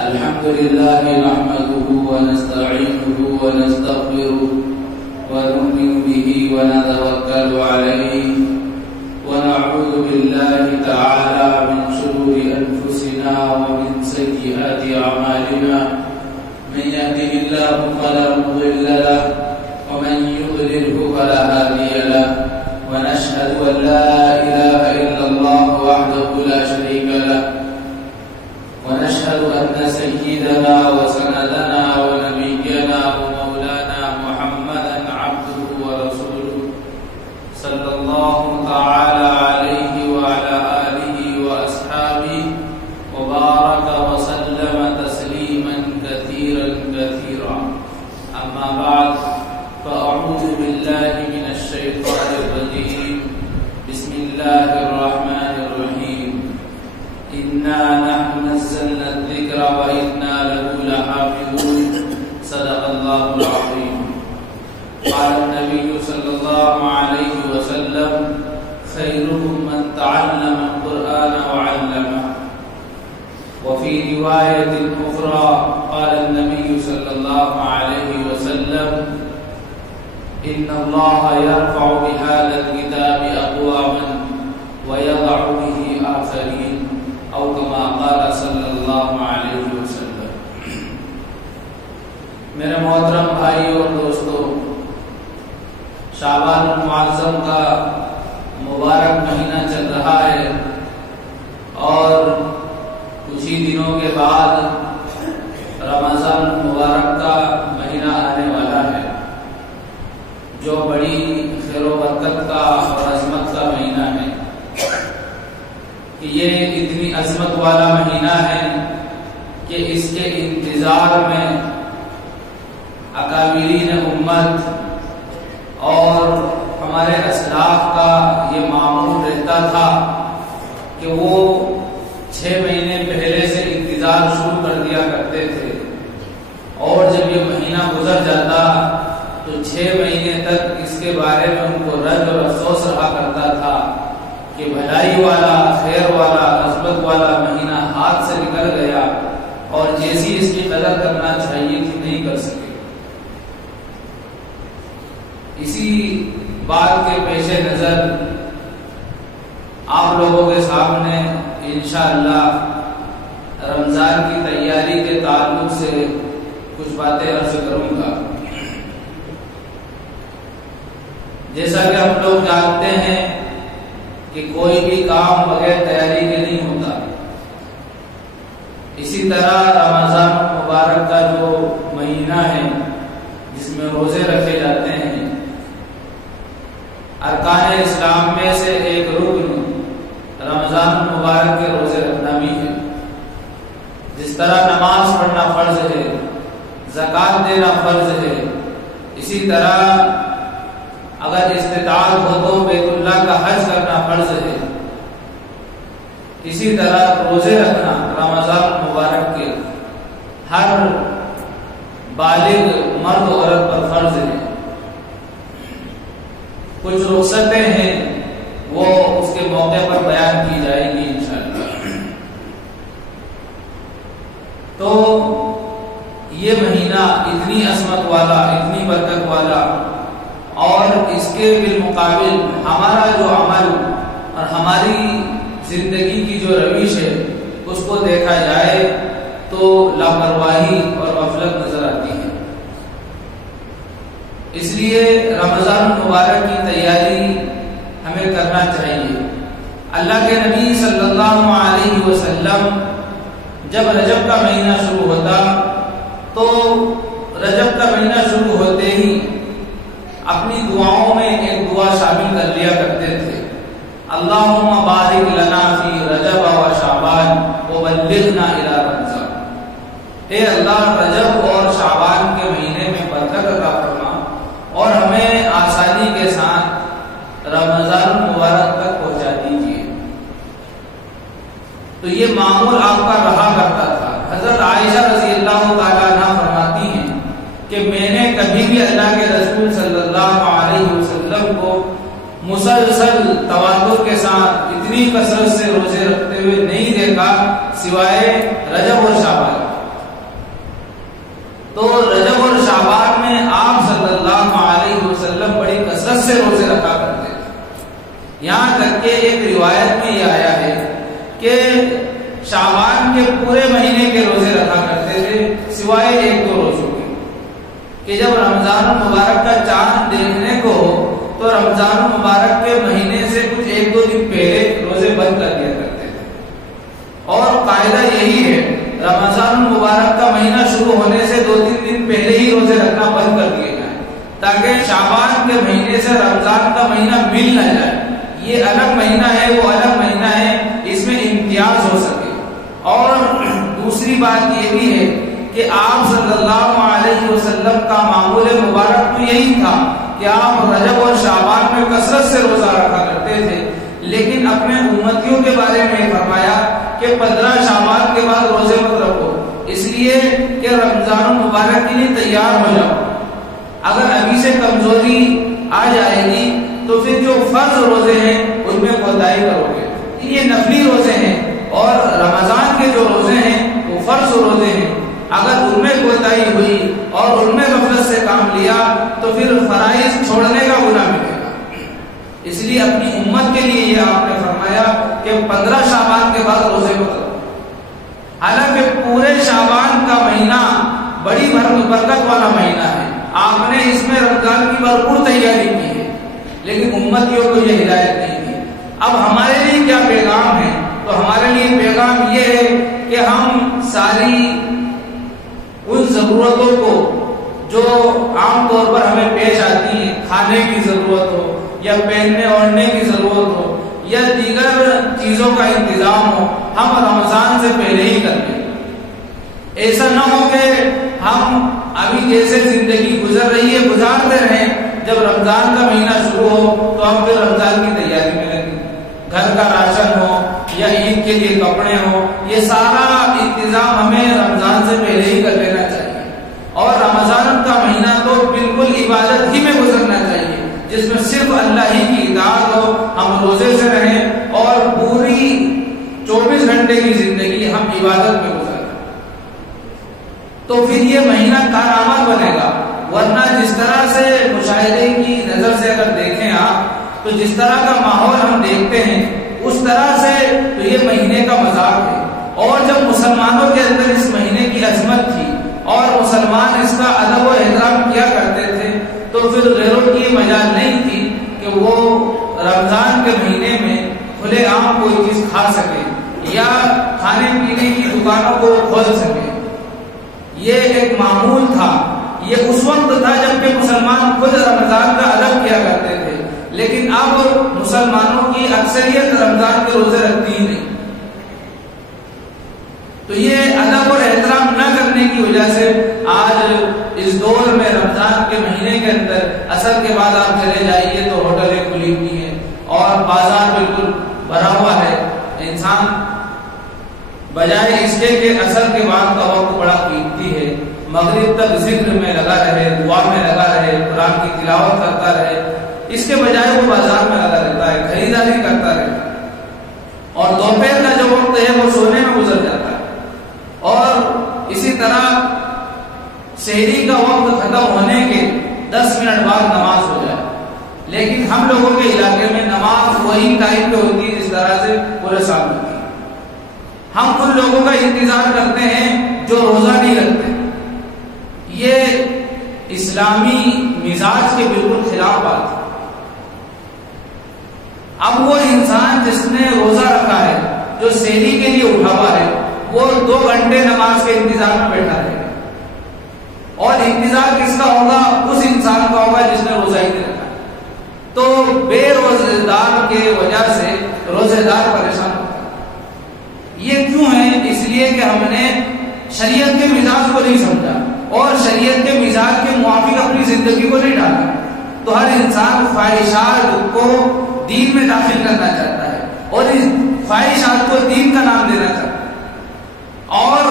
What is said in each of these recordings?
الحمد لله نحمده ونستعينه ونستغفره ونؤمن به ونتوكل عليه ونعوذ بالله تعالى من شرور أنفسنا ومن سيئات أعمالنا من يهده الله فلا مضل له ومن يضلله فلا هادي له ونشهد أن لا إله إلا الله وحده لا شريك له ونشهد أن سيدنا وسندنا ونبينا ومولانا محمدا عبده ورسوله صلى الله تعالى عليه وعلى آله وأصحابه وبارك وسلم تسليما كثيرا كثيرا أما بعد فأعوذ بالله من الشيطان الرجيم بسم الله الرحمن الرحيم إنا نحن نزلنا الذكر وإنا له لحافظون صدق الله العظيم. قال النبي صلى الله عليه وسلم خيركم من تعلم القرآن وعلمه. وفي رواية أخرى قال النبي صلى الله عليه وسلم إن الله يرفع بهذا الكتاب أقواما ويضع به آخرين او کما قال صلی اللہ علیہ وسلم. میرے محترم بھائی اور دوستو، شعبان المعظم کا مبارک مہینہ چل رہا ہے اور کچھ ہی دنوں کے بعد رمضان المبارک کا مہینہ آنے والا ہے، جو بڑی خیر و برکت کا اور عظمت کا مہینہ ہے. یہ اتنی عظمت والا مہینہ ہے کہ اس کے انتظار میں اکابرین امت اور ہمارے اسلاف کا یہ معمول رہتا تھا کہ وہ 6 مہینے پہلے سے انتظار شروع کر دیا کرتے تھے، اور جب یہ مہینہ گزر جاتا تو 6 مہینے تک اس کے بارے میں ان کو رنج اور افسوس رہا کرتا تھا کہ بھلائی والا، خیر والا، عظمت والا مہینہ ہاتھ سے نکل گیا اور جیسی اس کی قدر کرنا چاہیے تھی نہیں کر سکے. اسی بات کے پیش نظر آپ لوگوں کے سامنے انشاءاللہ رمضان کی تیاری کے تعلق سے کچھ باتیں عرض کروں گا. جیسا کہ ہم لوگ جانتے ہیں کہ کوئی بھی کام بغیر تیاری کے نہیں ہوتا، اسی طرح رمضان مبارک کا جو مہینہ ہے جس میں روزے رکھے جاتے ہیں، ارکان اسلام میں سے ایک رکن رمضان مبارک کے روزے رکھنا بھی ہے. جس طرح نماز پڑھنا فرض ہے، زکوٰۃ دینا فرض ہے، اسی طرح اگر استطاعت ہو تو بیت اللہ کا حج کرنا فرض ہے. اسی طرح روزے رکھنا رمضان مبارک کے ہر بالغ مرد و عورت پر فرض ہے. کچھ رخصتیں ہیں وہ اس کے موقع پر بیان کی جائے گی انشاءاللہ. تو یہ مہینہ اتنی عظمت والا، اتنی برکت والا، اور اس کے بالمقابل ہمارا جو عمل اور ہماری زندگی کی جو روش ہے اس کو دیکھا جائے تو لاپرواہی اور غفلت نظر آتی ہے. اس لیے رمضان مبارک کی تیاری ہمیں کرنا چاہیے. اللہ کے نبی صلی اللہ علیہ وسلم جب رجب کا مہینہ شروع ہوتا تو رجب کا مہینہ شروع ہوتے ہی اپنی دعاؤں میں ایک دعا شامل کر لیا کرتے تھے: اللہم بارک لنا فی رجب و شعبان وبلغنا الی رمضان. اے اللہ، رجب اور شعبان کے مہینے میں برکت عطا فرما اور ہمیں آسانی کے ساتھ رمضان مبارک تک پہنچا دیجیے. تو یہ معمول آپ کا رہا کرتا تھا. حضرت عائشہ رضی اللہ تعالیٰ عنہ فرماتی ہیں کہ میں نے کبھی بھی اللہ کے رسول صلی اللہ علیہ وسلم کو مسلسل تواتر کے ساتھ اتنی کثرت سے روزے رکھتے ہوئے نہیں دیکھا سوائے رجب اور شعبان. تو رجب اور شعبان میں آپ صلی اللہ علیہ وسلم بڑی کثرت سے روزے رکھا کرتے تھے، یہاں تک کہ ایک روایت میں یہ آیا ہے کہ شعبان کے پورے مہینے کے روزے رکھا کرتے تھے سوائے 1-2 روزوں کے، کہ جب رمضان المبارک کا چاند دیکھنے کو ہو تو رمضان المبارک کے مہینے سے کچھ 1-2 دن پہلے روزے بند کر دیا کرتے تھے، اور قاعدہ یہی ہے رمضان المبارک کا مہینہ شروع ہونے سے 2-3 دن پہلے ہی روزے رکھنا بند کر دیے جائیں تاکہ شعبان کے مہینے سے رمضان کا مہینہ مل نہ جائے، یہ الگ مہینہ ہے وہ الگ مہینہ ہے، اس میں امتیاز ہو سکے۔ اور دوسری بات یہ بھی ہے کہ آپ صلی اللہ علیہ وسلم کا معمول مبارک تو یہی تھا کہ آپ رجب اور شعبان میں کثرت سے روزہ رکھا کرتے تھے، لیکن اپنے امتیوں کے بارے میں فرمایا کہ 15 شعبان کے بعد روزے مت رکھو، اس لیے کہ رمضان المبارک کے لیے تیار ہو جاؤ۔ اگر ابھی سے کمزوری آ جائے گی تو پھر جو فرض روزے ہیں ان میں کوتاہی کرو گے، یہ نفلی روزے ہیں، اور رمضان کے جو روزے ہیں وہ فرض روزے ہیں، اگر ان میں کوتاہی ہوئی اور ان میں غفلت سے کام لیا تو پھر فرائض چھوڑنے کا گناہ ملے گا۔ اس لیے اپنی امت کے لیے یہ آپ نے فرمایا کہ 15 شعبان کے بعد روزے مت رکھو، حالانکہ پورے شعبان کا مہینہ بڑی برکت والا مہینہ ہے، آپ نے اس میں رمضان کی بھرپور تیاری کی ہے، لیکن امتیوں کو یہ ہدایت نہیں دی۔ اب ہمارے لیے کیا پیغام ہے؟ تو ہمارے لیے پیغام یہ ہے کہ ہم ساری ان ضرورتوں کو جو عام طور پر ہمیں پیش آتی ہیں، کھانے کی ضرورت ہو یا پہننے اوڑھنے کی ضرورت ہو یا دیگر چیزوں کا انتظام ہو، ہم رمضان سے پہلے ہی کر لیں۔ ایسا نہ ہو کہ ہم ابھی جیسے زندگی گزر رہی ہے گزارتے رہیں، جب رمضان کا مہینہ شروع ہو تو ہم پھر رمضان کی تیاری میں لگیں، گھر کا راشن ہو یا عید کے لیے کپڑے ہو، یہ سارا انتظام ہمیں رمضان سے پہلے ہی کر لینا چاہیے، اور رمضان کا مہینہ تو بالکل عبادت ہی میں گزرنا چاہیے جس میں صرف اللہ ہی کی اطاعت ہو، ہم روزے سے رہیں اور پوری 24 گھنٹے کی زندگی ہم عبادت میں گزریں، تو پھر یہ مہینہ کارآمد بنے گا۔ ورنہ جس طرح سے مشاہدے کی نظر سے اگر دیکھیں آپ تو جس طرح کا ماحول ہم دیکھتے ہیں اس طرح سے تو یہ مہینے کا مذاق ہے، اور جب مسلمانوں کے اندر اس مہینے کی عظمت تھی اور مسلمان اس کا ادب و احترام کیا کرتے تھے تو پھر غیروں کی مجال نہیں تھی کہ وہ رمضان کے مہینے میں کھلے عام کوئی چیز کھا سکے یا کھانے پینے کی دکانوں کو کھول سکے۔ یہ ایک معمول تھا، یہ اس وقت تھا جبکہ مسلمان خود رمضان کا ادب کیا کرتے تھے، لیکن اب مسلمانوں کی اکثریت رمضان کے روزے رکھتی ہی نہیں، تو یہ ادب اور احترام نہ کرنے کی وجہ سے آج اس دور میں رمضان کے مہینے کے اندر عصر کے بعد آپ چلے جائیے تو ہوٹلیں کھلی ہوئی ہیں اور بازار بالکل بھرا ہوا ہے، انسان بجائے اس کے کہ عصر کے بعد کا وقت بڑا قیمتی ہے، مغرب تک ذکر میں لگا رہے، دعا میں لگا رہے، قرآن کی تلاوت کرتا رہے، اس کے بجائے وہ بازار میں لگا رہتا ہے، خریداری کرتا رہتا ہے، اور دوپہر کا جو وقت ہے وہ سونے میں گزر جاتا ہے، اور اسی طرح سحری کا وقت ختم ہونے کے 10 منٹ بعد نماز ہو جائے، لیکن ہم لوگوں کے علاقے میں نماز وہی ٹائم پہ ہوتی ہے جس طرح سے پورے سال ہوتی ہے۔ ہم ان لوگوں کا انتظار کرتے ہیں جو روزہ نہیں رکھتے، یہ اسلامی مزاج کے بالکل خلاف بات ہے۔ اب وہ انسان جس نے روزہ رکھا ہے، جو سحری کے لیے اٹھا ہوا ہے، وہ 2 گھنٹے نماز کے انتظار میں بیٹھا رہے گا، اور انتظار کس کا ہوگا؟ اس انسان کا ہوگا جس نے روزہ ہی نہیں رکھا۔ تو بے روزے دار کے وجہ سے روزے دار پریشان ہوتا ہے۔ یہ کیوں ہے؟ اس لیے کہ ہم نے شریعت کے مزاج کو نہیں سمجھا اور شریعت کے مزاج کے موافق اپنی زندگی کو نہیں ڈالا، تو ہر انسان خواہشات کو دین میں داخل کرنا چاہتا ہے اور اس خواہشات کو دین کا نام دینا چاہتا ہے، اور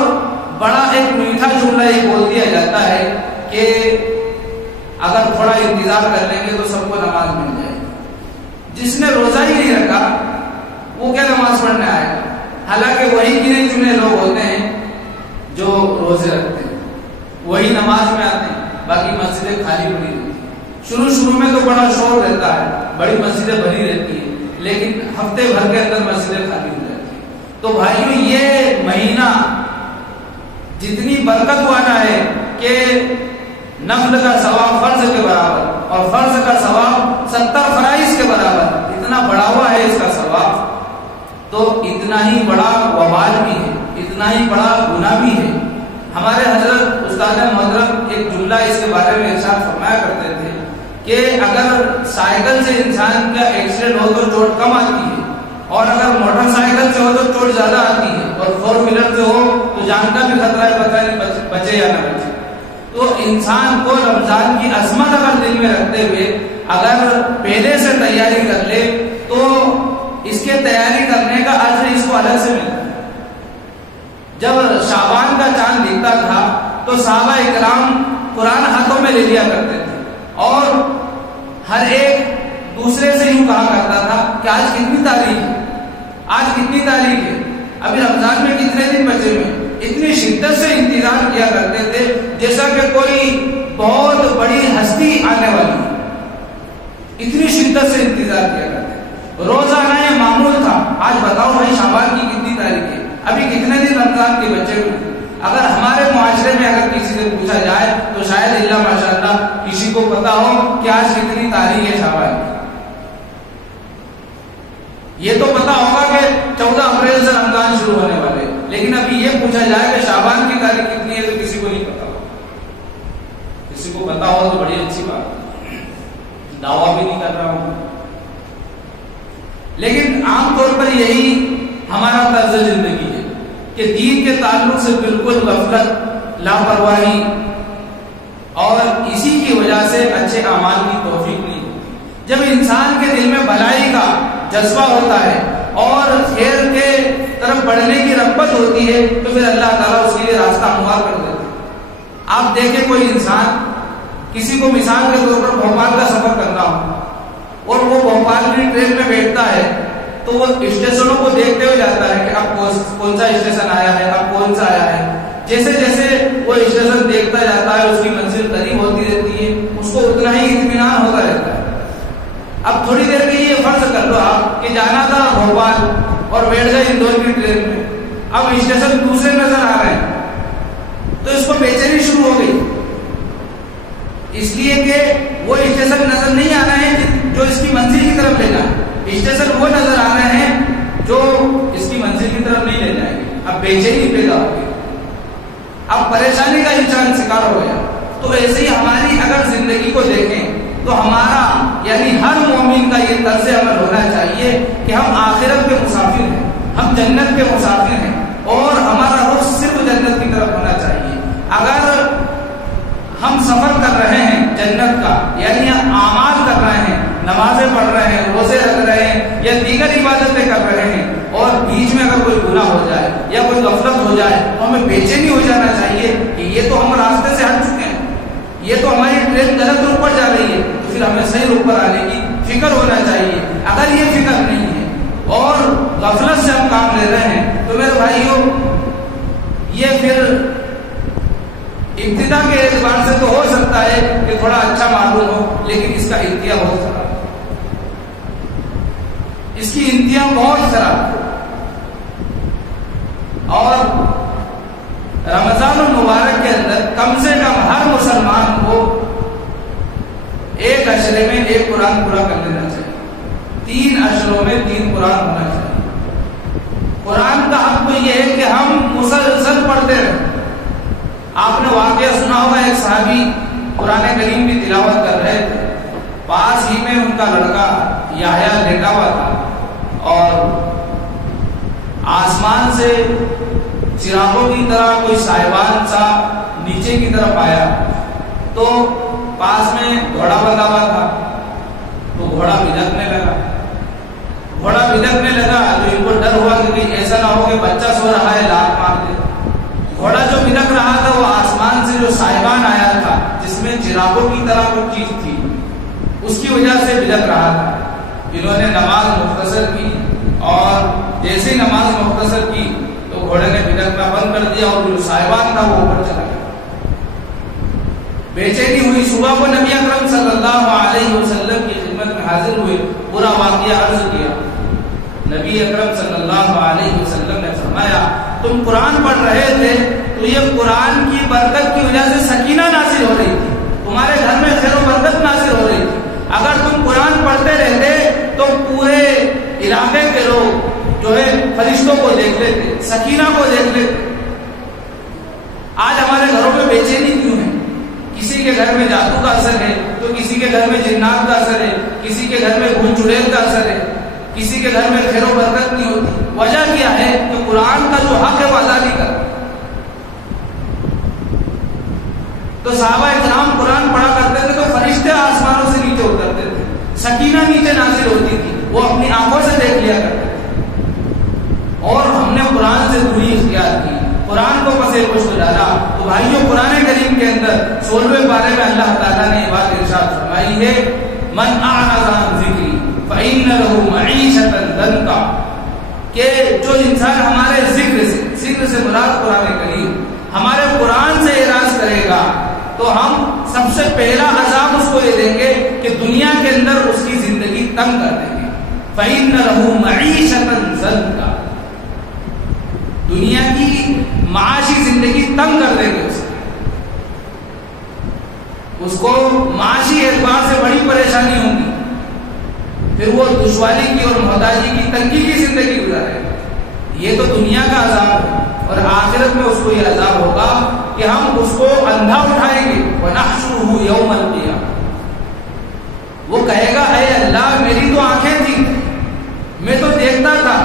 بڑا ایک میٹھا جملہ یہ بول دیا جاتا ہے کہ اگر تھوڑا انتظار کر لیں گے تو سب کو نماز مل جائے گی۔ جس نے روزہ ہی نہیں رکھا وہ کیا نماز پڑھنے آئے گا؟ حالانکہ وہی گنے چنے لوگ ہوتے ہیں جو روزے رکھتے ہیں، وہی نماز میں آتے ہیں، باقی مسجدیں خالی پڑی رہتی ہیں۔ شروع میں تو بڑا شور رہتا ہے، بڑی مسجدیں بھری رہتی ہیں، لیکن ہفتے بھر کے اندر مسجدیں خالی ہو جاتی ہیں۔ تو بھائیو یہ مہینہ جتنی برکت والا ہے کہ نفل کا ثواب فرض کے برابر اور فرض کا ثواب 70 فرائض کے برابر، اتنا بڑا ہوا ہے اس کا ثواب، تو اتنا ہی بڑا وبال بھی ہے، اتنا ہی بڑا گناہ بھی ہے۔ ہمارے حضرت استاد محترم ایک جملہ اس کے بارے میں ارشاد فرمایا کرتے تھے کہ اگر سائیکل سے انسان کا ایکسیڈنٹ ہو تو چوٹ کم آتی ہے، اور اگر موٹر سائیکل سے ہو تو چوٹ زیادہ آتی ہے، اور 4 ویلر سے ہو تو جان کا بھی خطرہ ہے، پتہ نہیں بچے یا نہ بچے۔ تو انسان کو رمضان کی عظمت اگر دل میں رکھتے ہوئے اگر پہلے سے تیاری کر لے تو اس کے تیاری کرنے کا اجر اس کو الگ سے ملتا ہے۔ جب شعبان کا چاند دکھتا تھا تو صحابہ اکرام قرآن ہاتھوں میں لے لیا کرتے تھے، اور ہر ایک دوسرے سے یوں کہا کرتا تھا کہ آج کتنی تاریخ ہے، آج کتنی تاریخ ہے، ابھی رمضان میں کتنے دن بچے ہوئے۔ اتنی شدت سے انتظار کیا کرتے تھے جیسا کہ کوئی بہت بڑی ہستی آنے والی ہے، اتنی شدت سے انتظار کیا کرتے تھے۔ روزانہ یہ معمول تھا، آج بتاؤ بھائی شعبان کی کتنی تاریخ ہے، ابھی کتنے دن رمضان کے بچے ہوئے۔ اگر ہمارے معاشرے میں اگر کسی سے پوچھا جائے تو شاید اللہ ماشاءاللہ کسی کو پتا ہو کہ آج کتنی تاریخ ہے شعبان کی۔ یہ تو پتا ہوگا کہ 14 اپریل سے رمضان شروع ہونے والے، لیکن ابھی یہ پوچھا جائے کہ شعبان کی تاریخ کتنی ہے تو کسی کو نہیں پتا ہوگا۔ کسی کو پتا ہو تو بڑی اچھی بات، دعویٰ بھی نہیں کر رہا ہوں، لیکن عام طور پر یہی ہمارا طرز زندگی ہے کہ دین کے تعلق سے بالکل غفلت، لاپرواہی، اور اسی کی وجہ سے اچھے اعمال کی توفیق نہیں ہوتی۔ جب انسان کے دل میں بھلائی کا جذبہ ہوتا ہے اور خیر کے طرف بڑھنے کی رغبت ہوتی ہے تو پھر اللہ تعالیٰ اس کے لیے راستہ ہموار کر دیتے ہیں۔ آپ دیکھیں کوئی انسان، کسی کو مثال کے طور پر بھوپال کا سفر کرنا ہو اور وہ بھوپال کی ٹرین میں بیٹھتا ہے تو وہ اسٹیشنوں کو دیکھتے ہوئے جاتا ہے کہ اب کون سا اسٹیشن آیا ہے، اب کون سا آیا ہے۔ جیسے جیسے وہ اسٹیشن دیکھتا جاتا ہے اس کی منزل قریب ہوتی رہتی ہے، اس کو اتنا ہی اطمینان ہوتا رہتا ہے۔ اب تھوڑی دیر کے لیے فرض کر لو آپ کہ جانا تھا بھوپال اور بیٹھ گئے اندور کی ٹرین میں، اب اسٹیشن دوسرے نظر آ رہے ہیں تو اس کو بے چینی شروع ہو گئی، اس لیے کہ وہ اسٹیشن نظر نہیں آ رہے ہیں جو اس کی منزل کی طرف لے جائیں، اسٹیشن وہ نظر آ رہے ہیں جو اس کی منزل کی طرف نہیں لے جائیں گے۔ اب بے چینی پیدا ہو گئی، اب پریشانی کا انسان شکار ہو گیا۔ تو ایسے ہی ہماری اگر زندگی کو دیکھیں تو ہمارا یعنی ہر مومن کا یہ طرز عمل ہونا چاہیے کہ ہم آخرت کے مسافر ہیں، ہم جنت کے مسافر ہیں، اور ہمارا رخ صرف جنت کی طرف ہونا چاہیے۔ اگر ہم سفر کر رہے ہیں جنت کا، یعنی اعمال کر رہے ہیں، نمازیں پڑھ رہے ہیں، روزے رکھ رہے ہیں یا دیگر عبادتیں کر رہے ہیں، اور بیچ میں اگر کوئی گناہ ہو جائے یا کوئی غفلت ہو جائے تو ہمیں بے چینی ہو جانا چاہیے کہ یہ تو ہم راستے سے ہٹ چکے ہیں، یہ تو ہماری ٹرین غلط رخ پر جا رہی ہے، تو پھر ہمیں صحیح رخ پر آنے کی فکر ہونا چاہیے۔ اگر یہ فکر نہیں ہے اور غفلت سے ہم کام لے رہے ہیں تو میرے بھائیوں یہ پھر ابتدا کے اعتبار سے تو ہو سکتا ہے کہ تھوڑا اچھا معلوم ہو، لیکن اس کا انتہا بہت خراب ہے، اس کی انتہا بہت خراب ہے۔ اور رمضان المبارک کے اندر کم سے کم ہر مسلمان کو ایک اشرے میں ایک قرآن پورا کر لینا چاہیے، 3 اشروں میں 3 قرآن ہونا چاہیے۔ قرآن کا حق تو یہ ہے کہ ہم مسلسل پڑھتے رہیں۔ آپ نے واقعہ سنا ہوگا، ایک صحابی قرآن کریم کی تلاوت کر رہے تھے، پاس ہی میں ان کا لڑکا یحییٰ لیٹا ہوا تھا، اور آسمان سے چراغوں کی طرح کوئی سائبان سا نیچے کی طرف آیا، تو پاس میں گھوڑا بندھا ہوا تھا، تو گھوڑا بھجکنے لگا تو ان کو ڈر ہوا کہ کہیں ایسا نہ ہو کہ بچہ سو رہا ہے لات مار دے۔ گھوڑا جو بھجک رہا تھا وہ آسمان سے جو سائبان آیا تھا جس میں چراغوں کی طرح کوئی چیز تھی، اس کی وجہ سے بھجک رہا تھا۔ انہوں نے نماز مختصر کی، اور جیسے نماز مختصر کی تو گھوڑے نے بھجکنا بند کر دیا اور جو سائبان تھا وہ اوپر چلا گیا۔ بے چینی ہوئی. صبح کو نبی اکرم صلی اللہ علیہ وسلم کی خدمت میں حاضر ہوئے, پورا واقعہ عرض کیا. نبی اکرم صلی اللہ علیہ وسلم نے فرمایا تم قرآن پڑھ رہے تھے تو یہ قرآن کی برکت کی وجہ سے سکینہ نازل ہو رہی تھی, تمہارے گھر میں خیر و برکت نازل ہو رہی تھی. اگر تم قرآن پڑھتے رہتے تو پورے علاقے کے لوگ جو ہے فرشتوں کو دیکھ لیتے, سکینہ کو دیکھ لیتے. آج ہمارے گھروں میں بے چینی کیوں ہے؟ کسی کے گھر میں جادو کا اثر ہے تو کسی کے گھر میں جنات کا اثر ہے, کسی کے گھر میں بھول چڑیل کا اثر ہے, کسی کے گھر میں خیر و برکت نہیں ہوتی. وجہ کیا ہے کہ قرآن کا جو حق ہے وہ ادا نہیں کرتا. تو صحابہ کرام قرآن پڑھا کرتے تھے تو فرشتے آسمانوں سے نیچے اترتے تھے, سکینہ نیچے نازل ہوتی تھی, وہ اپنی آنکھوں سے دیکھ لیا کرتے تھے. اور ہم نے قرآن سے دوری اختیار کی, قرآن کو پسے پشت ڈالا. تو بھائیوں قرآن کریم کے اندر 16ویں پارے میں اللہ تعالیٰ نے یہ بات ارشاد فرمائی ہے, من اعرض عن ذکری فإن له معیشۃ ضنکا, کہ جو انسان ہمارے ذکر سے مراد قرآن کریم, ہمارے قرآن سے اعراض کرے گا تو ہم سب سے پہلا عذاب اس کو یہ دیں گے کہ دنیا کے اندر اس کی زندگی تنگ کر دیں گے. فإن له معیشۃ ضنکا, دنیا کی معاشی زندگی تنگ کر دیں گے اس کو معاشی اعتبار سے بڑی پریشانی ہوگی, پھر وہ دشواری کی اور محتاجی کی تنگی کی زندگی گزارے گا. یہ تو دنیا کا عذاب ہے, اور آخرت میں اس کو یہ عذاب ہوگا کہ ہم اس کو اندھا اٹھائیں گے. وَنَحْشُرُهُ يَوْمَ الْقِيَامَةِ, وہ کہے گا اے اللہ میری تو آنکھیں تھیں, میں تو دیکھتا تھا,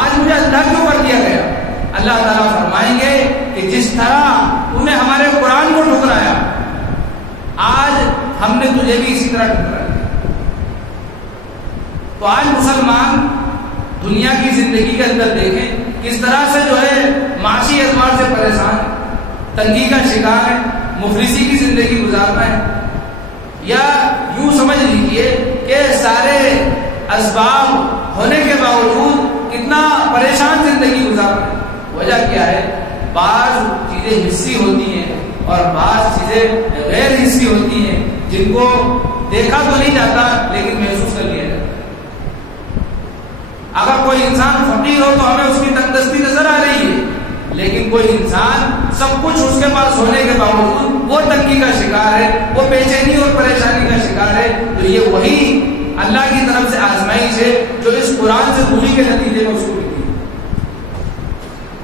آج مجھے اندھا کیوں کر دیا گیا؟ اللہ تعالیٰ فرمائیں گے کہ جس طرح تو نے ہمارے قرآن کو ٹھکرایا, آج ہم نے تجھے بھی اسی طرح ٹھکرایا. تو آج مسلمان دنیا کی زندگی کے اندر دیکھیں کس طرح سے جو ہے معاشی اعتبار سے پریشان, تنگی کا شکار ہے, مفلسی کی زندگی گزارنا ہے, یا یوں سمجھ لیجیے کہ سارے اسباب ہونے کے باوجود کتنا پریشان زندگی گزارنا ہے. وجہ کیا ہے؟ بعض چیزیں حصی ہوتی ہیں اور بعض چیزیں غیر حصی ہوتی ہیں جن کو دیکھا تو نہیں جاتا لیکن محسوس کر لیا جاتا. اگر کوئی انسان فقیر ہو تو ہمیں اس کی تندرستی نظر آ رہی ہے, لیکن کوئی انسان سب کچھ اس کے پاس ہونے کے باوجود وہ تنگی کا شکار ہے, وہ بے چینی اور پریشانی کا شکار ہے. تو یہ وہی اللہ کی طرف سے آزمائش ہے جو اس قرآن سے دوری کے نتیجے میں اس کو ملی.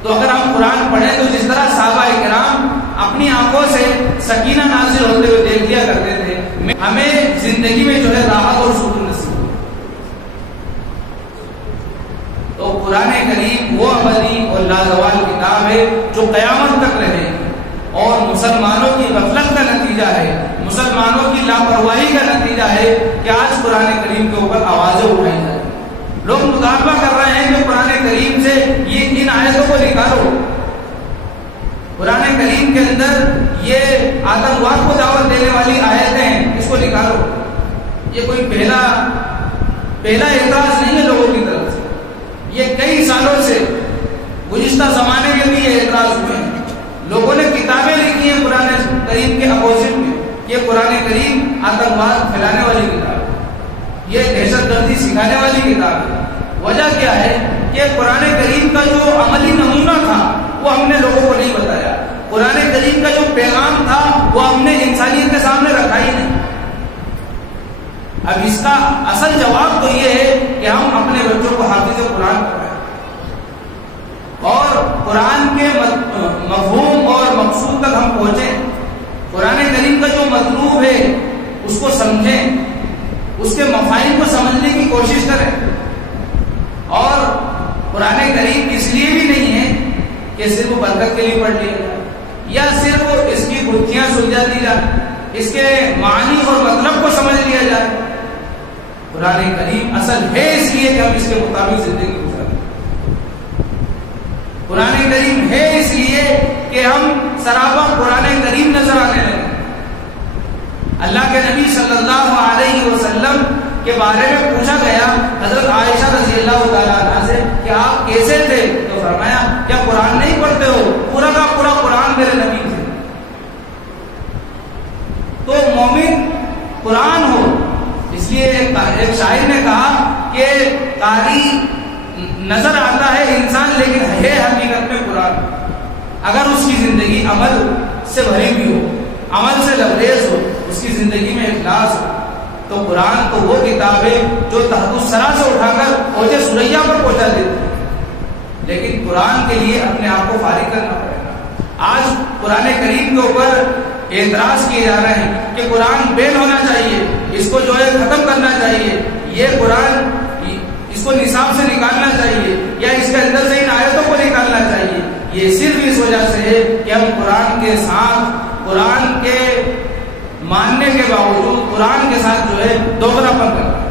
تو اگر ہم قرآن پڑھیں تو جس طرح صحابہ کرام اپنی آنکھوں سے سکینہ نازل ہوتے ہوئے دیکھ لیا کرتے تھے, ہمیں زندگی میں جو ہے راحت اور سکون نصیب ہو. تو قرآن کریم وہ ابدی اور لازوال کتاب ہے جو قیامت تک رہے, اور مسلمانوں کی غفلت کا نتیجہ ہے, مسلمانوں کی لاپرواہی کا نتیجہ ہے کہ آج قرآن کریم کے اوپر آوازیں اٹھائی جائیں. لوگ مطالبہ کر رہے ہیں کہ قرآن کریم سے یہ ان آیتوں کو نکالو, قرآن کریم کے اندر یہ آتنکواد کو دعوت دینے والی آیتیں ہیں, اس کو نکالو. یہ کوئی پہلا اعتراض نہیں ہے لوگوں کی طرف سے, یہ کئی سالوں سے گزشتہ زمانے میں بھی یہ اعتراض ہوئے ہیں. لوگوں نے کتابیں لکھی ہیں قرآن کریم کے اپوزٹ میں, یہ قرآن کریم آتنکواد پھیلانے والی کتاب ہے, یہ دہشت گردی سکھانے والی کتاب ہے. وجہ کیا ہے کہ قرآن کریم کا جو عملی نمونہ تھا وہ ہم نے لوگوں کو نہیں بتایا, قرآن کریم کا جو پیغام تھا وہ ہم نے انسانیت کے سامنے رکھا ہی نہیں. اب اس کا اصل جواب تو یہ ہے کہ ہم اپنے بچوں کو حافظ قرآن کرائیں اور قرآن کے مفہوم اور مقصود تک ہم پہنچیں. قرآن کریم کا جو مطلوب ہے اس کو سمجھیں, اس کے مفاہیم کو سمجھنے کی کوشش کریں. اور قرآن کریم اس لیے بھی نہیں ہے کہ صرف برکت کے لیے پڑھ لیا جائے یا صرف اس کی گتھیاں سلجھا دی جائے, اس کے معنی اور مطلب کو سمجھ لیا جائے. قرآن کریم اصل ہے اس لیے کہ ہم اس کے مطابق زندگی گزاریں. قرآن کریم ہے اس لیے کہ ہم سراپا قرآن کریم نظر آنے لگے. اللہ کے نبی صلی اللہ علیہ وسلم کے بارے میں پوچھا گیا حضرت عائشہ رضی اللہ تعالیٰ عنہ سے کہ آپ کیسے تھے, تو فرمایا کیا قرآن نہیں پڑھتے ہو؟ پورا کا پورا قرآن میرے نبی تھے. ایک شاعر نے کہا کہ قاری نظر آتا ہے انسان لیکن ہے حقیقت میں قرآن. اگر اس کی زندگی عمل سے بھری ہوئی ہو, عمل سے لبریز ہو, اس کی زندگی میں اخلاص ہو, تو قرآن تو وہ کتاب ہے جو تحت الثری سے اٹھا کر اوج ثریا پر پہنچا دیتی ہے. لیکن قرآن کے لیے اپنے آپ کو فارغ کرنا پڑے گا. آج قرآن کریم کے اوپر اعتراض کیے جا رہے ہیں کہ قرآن بین ہونا چاہیے, اس کو جو ہے ختم کرنا چاہیے, یہ قرآن اس کو نصاب سے نکالنا چاہیے, یا اس کے اندر سے ان آیتوں کو نکالنا چاہیے. یہ صرف اس وجہ سے ہے کہ ہم قرآن کے ساتھ, قرآن کے ماننے کے باوجود قرآن کے ساتھ جو ہے دوگلا پن کر رہے ہیں.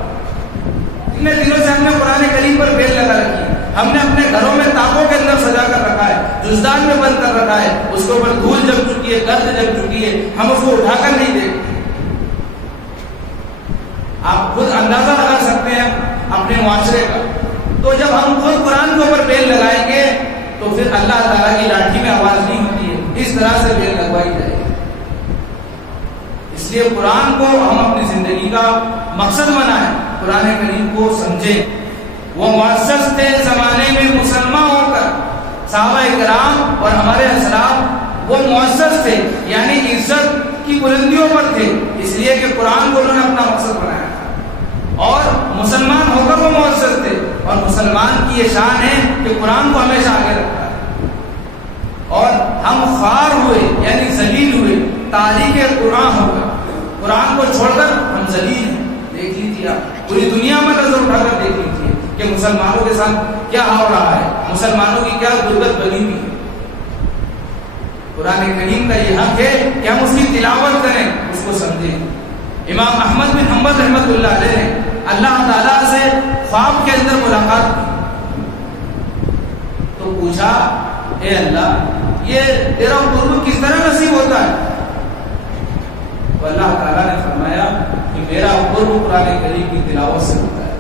اتنے دنوں سے ہم نے قرآن کریم پر بیل لگا رکھی ہے, ہم نے اپنے گھروں میں تاکوں کے اندر سجا کر رکھا ہے, جزدان میں بند کر رکھا ہے, اس کے اوپر دھول جم چکی ہے, گرد جم چکی ہے, ہم اس کو اٹھا کر نہیں دیکھتے. آپ خود اندازہ لگا سکتے ہیں اپنے معاشرے کا. تو جب ہم خود قرآن کے اوپر بیل لگائیں گے تو پھر اللہ تعالیٰ کی لاٹھی میں آواز نہیں ہوتی ہے, اس طرح سے بیل لگوائی جائے گی. اس لیے قرآن کو ہم اپنی زندگی کا مقصد بنائیں, قرآن کریم کو سمجھیں. وہ معزز تھے زمانے میں مسلمان ہو کر, صحابہ کرام اور ہمارے اسلاف وہ معزز تھے, یعنی عزت کی بلندیوں پر تھے, اس لیے کہ قرآن کو انہوں نے اپنا مقصد بنایا تھا. اور مسلمان ہو کر وہ معزز تھے, اور مسلمان کی یہ شان ہے کہ قرآن کو ہمیشہ آگے رکھتا ہے. اور ہم خوار ہوئے یعنی ذلیل ہوئے تاریخ قرآن ہو کر, قرآن کو چھوڑ کر ہم ذلیل ہیں. دیکھ لیجیے آپ پوری دنیا میں نظر اٹھا کر دیکھ لیجیے کہ مسلمانوں کے ساتھ کیا ہو رہا ہے, مسلمانوں کی کیا غربت بنی ہوئی ہے. قرآن کریم کا یہ حق ہے کہ ہم اس کی تلاوت کریں, اس کو سمجھیں. امام احمد بن حنبل رحمۃ اللہ علیہ نے اللہ تعالیٰ سے خواب کے اندر ملاقات کی تو پوچھا, اے اللہ یہ تیرا قرب کس طرح نصیب ہوتا ہے؟ تو اللہ تعالیٰ نے فرمایا کہ میرا قرب قرآن کریم کی تلاوت سے ہوتا ہے.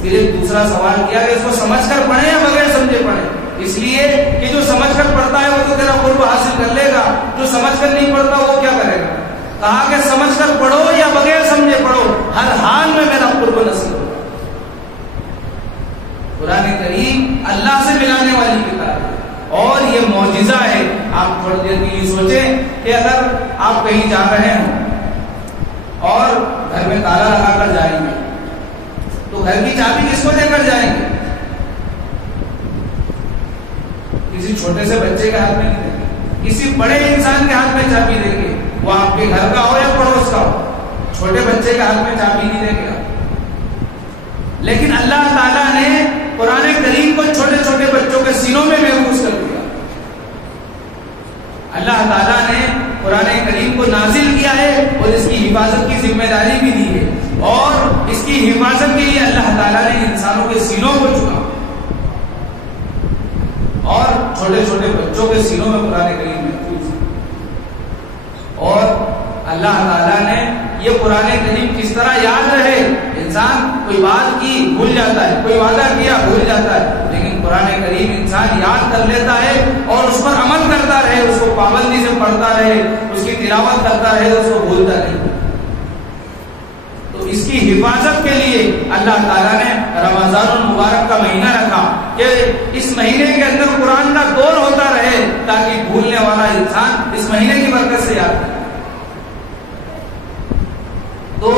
پھر ایک دوسرا سوال کیا کہ اس کو سمجھ کر پڑھیں یا بغیر سمجھے پڑھیں؟ اس لیے کہ جو سمجھ کر پڑھتا ہے وہ تو تیرا قرب حاصل کر لے گا, جو سمجھ کر نہیں پڑھتا وہ کیا کرے گا؟ کہا کہ سمجھ کر پڑھو یا بغیر سمجھے پڑھو, ہر حال میں میرا قرب نصیب ہوگا. قرآن کریم اللہ سے ملانے والی کتاب ہے اور یہ معجزہ ہے. آپ تھوڑی دیر کے لیے سوچیں کہ اگر آپ کہیں جا رہے ہوں اور گھر میں تالا لگا کر جائیں گے تو گھر کی چابی کس کو دے کر جائیں گے؟ کسی چھوٹے سے بچے کے ہاتھ میں نہیں دیں گے, کسی بڑے انسان کے ہاتھ میں چابی دیں گے, وہ آپ کے گھر کا ہو یا پڑوس کا ہو. چھوٹے بچے کے ہاتھ میں چابی نہیں دیں گے. لیکن اللہ تعالیٰ نے قرآن کریم کو چھوٹے چھوٹے بچوں کے سینوں میں محفوظ کر دیا. اللہ تعالیٰ نے قرآن کریم کو نازل کیا ہے اور اس کی حفاظت کی ذمہ داری بھی دی ہے, اور اس کی حفاظت کے لیے اللہ تعالیٰ نے انسانوں کے سینوں کو چنا, اور چھوٹے چھوٹے بچوں کے سینوں میں قرآن کریم محفوظ ہے. اور اللہ تعالیٰ نے یہ قرآن کریم کس طرح یاد رہے. انسان کوئی بات کی بھول جاتا ہے, کوئی وعدہ کیا بھول جاتا ہے, لیکن قرآن کریم انسان یاد کر لیتا ہے اور اس پر عمل کرتا رہے, اس کو پابندی سے پڑھتا رہے, اس کی تلاوت کرتا رہے, اس کو بھولتا نہیں. تو اس کی حفاظت کے لیے اللہ تعالیٰ نے رمضان المبارک کا مہینہ رکھا کہ اس مہینے کے اندر قرآن کا دور ہوتا رہے تاکہ بھولنے والا انسان اس مہینے کی برکت سے یاد کرے. تو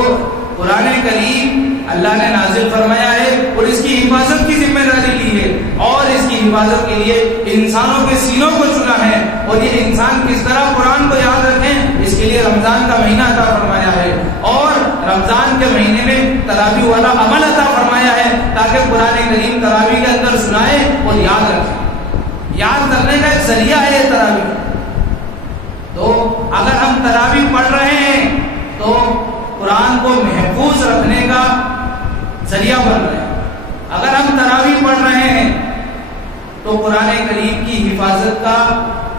قرآن کریم اللہ نے نازل فرمایا ہے اور اس کی حفاظت کی ذمہ داری لی ہے, اور اس کی حفاظت کے لیے انسانوں کے سینوں کو چنا ہے. اور یہ انسان کس طرح قرآن کو یاد رکھیں, اس کے لیے رمضان کا مہینہ عطا فرمایا ہے, اور رمضان کے مہینے میں تراویح والا عمل عطا فرمایا ہے تاکہ قرآن کریم تراویح کے اندر سنائے اور یاد رکھیں. یاد کرنے کا ایک ذریعہ ہے یہ تراویح. تو اگر ہم تراویح پڑھ رہے ہیں تو قرآن کو محفوظ رکھنے کا ذریعہ بن رہے ہیں. اگر ہم تراویح پڑھ رہے ہیں تو قرآن کریم کی حفاظت کا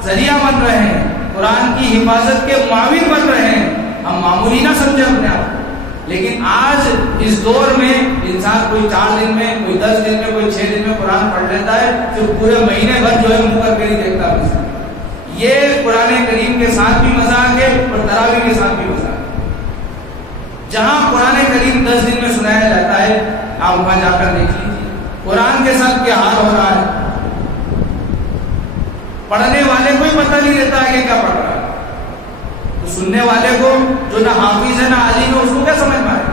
ذریعہ بن رہے ہیں, قرآن کی حفاظت کے معاون بن رہے ہیں. ہم معمولی نہ سمجھیں اپنے آپ کو, لیکن آج اس دور میں انسان کوئی 4 دن میں, کوئی 10 دن میں, کوئی 6 دن میں قرآن پڑھ لیتا ہے, پھر پورے مہینے بھر جو ہے منہ کر کے نہیں دیکھتا. یہ قرآن کریم کے ساتھ بھی مذاق ہے اور تراویح کے ساتھ بھی مذاق ہے. جہاں قرآن کریم کریم 10 دن میں سنایا جاتا ہے، آپ وہاں جا کر دیکھ لیجیے قرآن کے ساتھ کیا حال ہو رہا ہے۔ پڑھنے والے کو ہی پتہ نہیں رہتا ہے کہ کیا پڑھ رہا ہے، تو سننے والے کو جو نہ حافظ ہے نہ عالم ہے اس کو کیا سمجھ میں آئے؟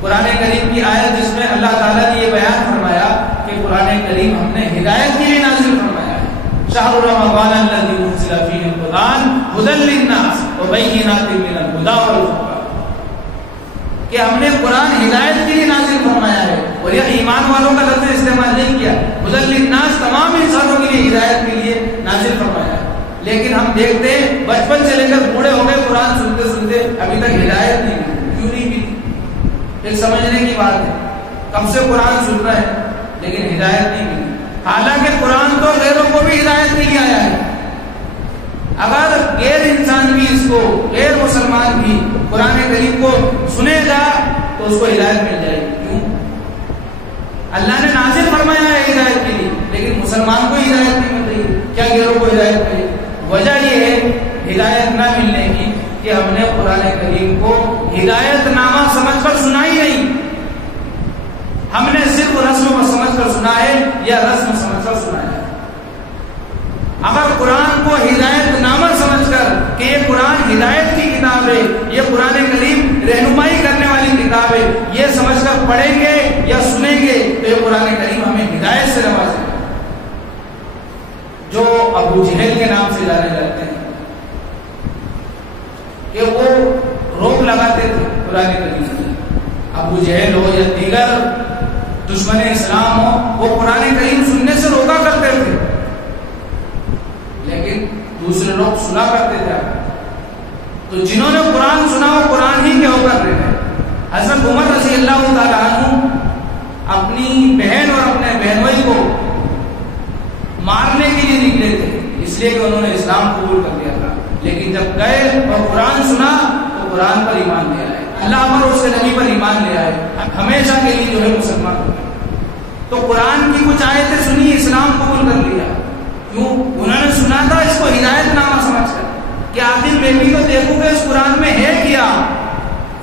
قرآن کریم کی آیت جس میں اللہ تعالیٰ نے یہ بیان فرمایا کہ قرآن کریم ہم نے ہدایت کے لیے نازل فرمایا ہے۔ شہر رمضان الذی انزل فیہ القرآن ھدی للناس وبینات من الھدی والفرقان، کہ ہم نے قرآن ہدایت کے لیے نازل فرمایا ہے، اور یہ ایمان والوں کا لفظ استعمال نہیں کیا، ھدی للناس تمام انسانوں کے لیے ہدایت کے لیے نازل فرمایا ہے۔ لیکن ہم دیکھتے ہیں بچپن سے لے کر بوڑھے ہو گئے قرآن سنتے سنتے ابھی تک ہدایت نہیں ملی۔ کیوں نہیں ملی؟ ایک سمجھنے کی بات ہے، کب سے قرآن سن رہے ہیں لیکن ہدایت نہیں ملی، حالانکہ قرآن تو غیروں کو بھی ہدایت کے لیے آیا ہے۔ اگر غیر انسان بھی اس کو، غیر مسلمان بھی قرآن کریم کو سنے گا تو اس کو ہدایت مل جائے گی۔ کیوں؟ اللہ نے نازل فرمایا ہے ہدایت کے لیے، لیکن مسلمان کو ہدایت نہیں مل رہی، کیا غیروں کو ہدایت ملے؟ وجہ یہ ہے ہدایت نہ ملنے کی کہ ہم نے قرآن کریم کو ہدایت نامہ سمجھ کر سنا ہی نہیں، ہم نے صرف رسم سمجھ کر سنا ہے یا رسم سمجھ کر سنا ہے۔ اگر قرآن کو ہدایت نامہ سمجھ کر کہ یہ قرآن ہدایت کی کتاب ہے، یہ قرآن کریم رہنمائی کرنے والی کتاب ہے، یہ سمجھ کر پڑھیں گے یا سنیں گے تو یہ قرآن کریم ہمیں ہدایت سے نوازے گا۔ جو ابو جہل کے نام سے جانے جاتے ہیں کہ وہ روک لگاتے تھے قرآن کریم کی، ابو جہل ہو یا دیگر دشمن اسلام ہو، وہ قرآن کریم سننے سے روکا کرتے تھے، لیکن دوسرے لوگ سنا کرتے تھے۔ تو جنہوں نے قرآن سنا وہ قرآن ہی کے ہو کر رہے ہیں۔ حضرت عمر رضی اللہ تعالیٰ عنہ اپنی بہن اور اپنے بہنوئی کو مارنے کے لیے نکلے تھے، اس لیے کہ انہوں نے اسلام قبول کر لیا تھا، لیکن جب گئے اور قرآن سنا تو قرآن پر ایمان لے آئے، اللہ پر اس کے نبی پر ایمان لے آئے، ہمیشہ کے لیے جو ہے مسلمان ہو گئے۔ تو قرآن کی کچھ آیتیں سنی، اسلام قبول کر لیا۔ کیوں؟ انہوں نے سنا تھا اس کو ہدایت نامہ سمجھ کر کہ آخر میں بھی تو دیکھوں گا اس قرآن میں ہے کیا،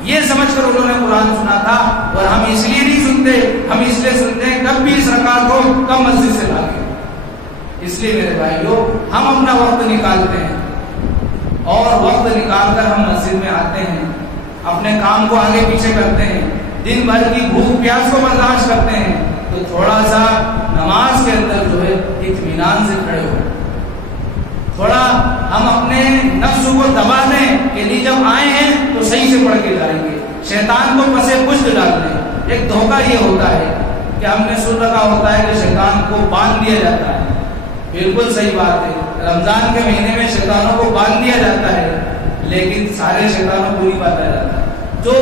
یہ سمجھ کر انہوں نے قرآن سنا تھا۔ اور ہم اس لیے نہیں سنتے، ہم اس لیے سنتے ہیں کب بھی اس رکعت کو کب مسجد سے بھاگے۔ اس لیے میرے بھائیو ہم اپنا وقت نکالتے ہیں اور وقت نکال کر ہم مسجد میں آتے ہیں، اپنے کام کو آگے پیچھے کرتے ہیں، دن بھر کی بھوک پیاس کو برداشت کرتے ہیں، تو تھوڑا سا نماز کے اندر جو ہے اطمینان سے کھڑے ہو، تھوڑا ہم اپنے نفس کو دبا دیں کہ نہیں جب آئے ہیں تو صحیح سے پڑھ کے جائیں گے، شیطان کو پسے پشت ڈال دیں۔ ایک دھوکہ یہ ہوتا ہے کہ ہم نے سن رکھا ہوتا ہے کہ شیطان کو باندھ دیا جاتا ہے، بالکل صحیح بات ہے، رمضان کے مہینے میں شیطانوں کو باندھ دیا جاتا ہے، لیکن سارے شیطانوں کو نہیں باندھا جاتا، جو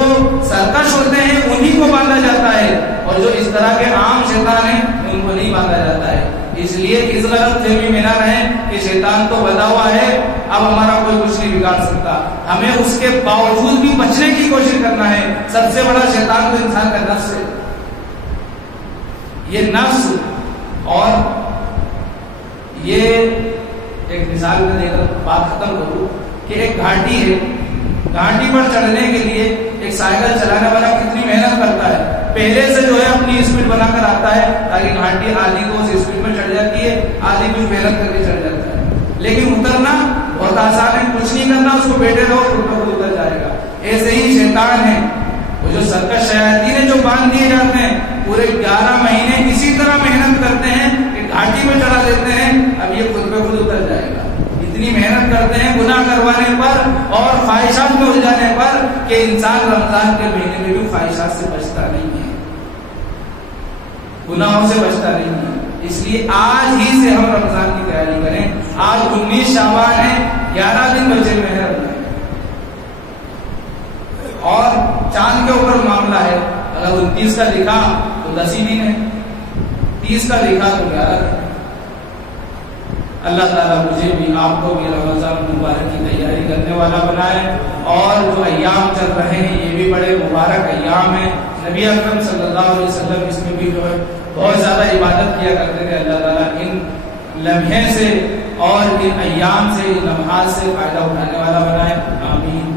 سرکش ہوتے ہیں انہیں کو باندھا جاتا ہے، اور جو اس طرح کے عام شیطان ہیں ان کو نہیں باندھا جاتا ہے۔ اس لیے اس غلط فہمی میں نہ رہیں کہ شیطان تو بدا ہوا ہے، اب ہمارا کوئی کچھ نہیں بگاڑ سکتا، ہمیں اس کے باوجود بھی بچنے کی کوشش کرنا ہے۔ سب سے بڑا شیطان تو انسان کا نفس ہے، یہ نفس، اور یہ ایک مثال میں دے کر بات ختم کروں کہ ایک گھاٹی ہے، گھاٹی پر چڑھنے کے لیے ایک سائیکل چلانے والا کتنی محنت کرتا ہے، پہلے سے جو ہے اپنی اسپیڈ بنا کر آتا ہے تاکہ گھاٹی آدھی کو اس اسپیڈ میں چڑھ جاتی ہے، آدھی کچھ محنت کر کے چڑھ جاتا ہے، لیکن اترنا بہت آسان ہے، کچھ نہیں کرنا، اس کو بیٹھے رہو خود بخود اتر جائے گا۔ ایسے ہی شیطان ہے، وہ جو سرکش شیاطین ہیں جو باندھ دیے جاتے ہیں، پورے 11 مہینے اسی طرح محنت کرتے ہیں کہ گھاٹی میں چڑھا دیتے ہیں، اب یہ خود بخود اتر جائے گا۔ اتنی محنت کرتے ہیں گناہ کروانے پر اور خواہشات میں الجھانے پر کہ انسان رمضان کے مہینے میں بھی خواہشات سے بچتا نہیں ہے، گناہوں سے بچتا نہیں ہے۔ اس لیے آج ہی سے ہم رمضان کی تیاری کریں۔ آج 19 شعبان ہے، 11 دن بچے ہوئے ہیں رمضان، اور چاند کے اوپر معاملہ ہے، اگر 29 کا لکھا تو 10 ہی دن ہے، 30 کا لکھا تو 11 دن۔ اللہ تعالیٰ مجھے بھی آپ کو بھی رمضان مبارک کی تیاری کرنے والا بنائے، اور جو ایام چل رہے ہیں یہ بھی بڑے مبارک ایام ہیں۔ نبی اکرم صلی اللہ علیہ وسلم اس میں بھی جو ہے بہت زیادہ عبادت کیا کرتے تھے۔ اللہ تعالیٰ ان لمحے سے اور ان ایام سے، ان لمحات سے فائدہ اٹھانے والا بنائے، آمین۔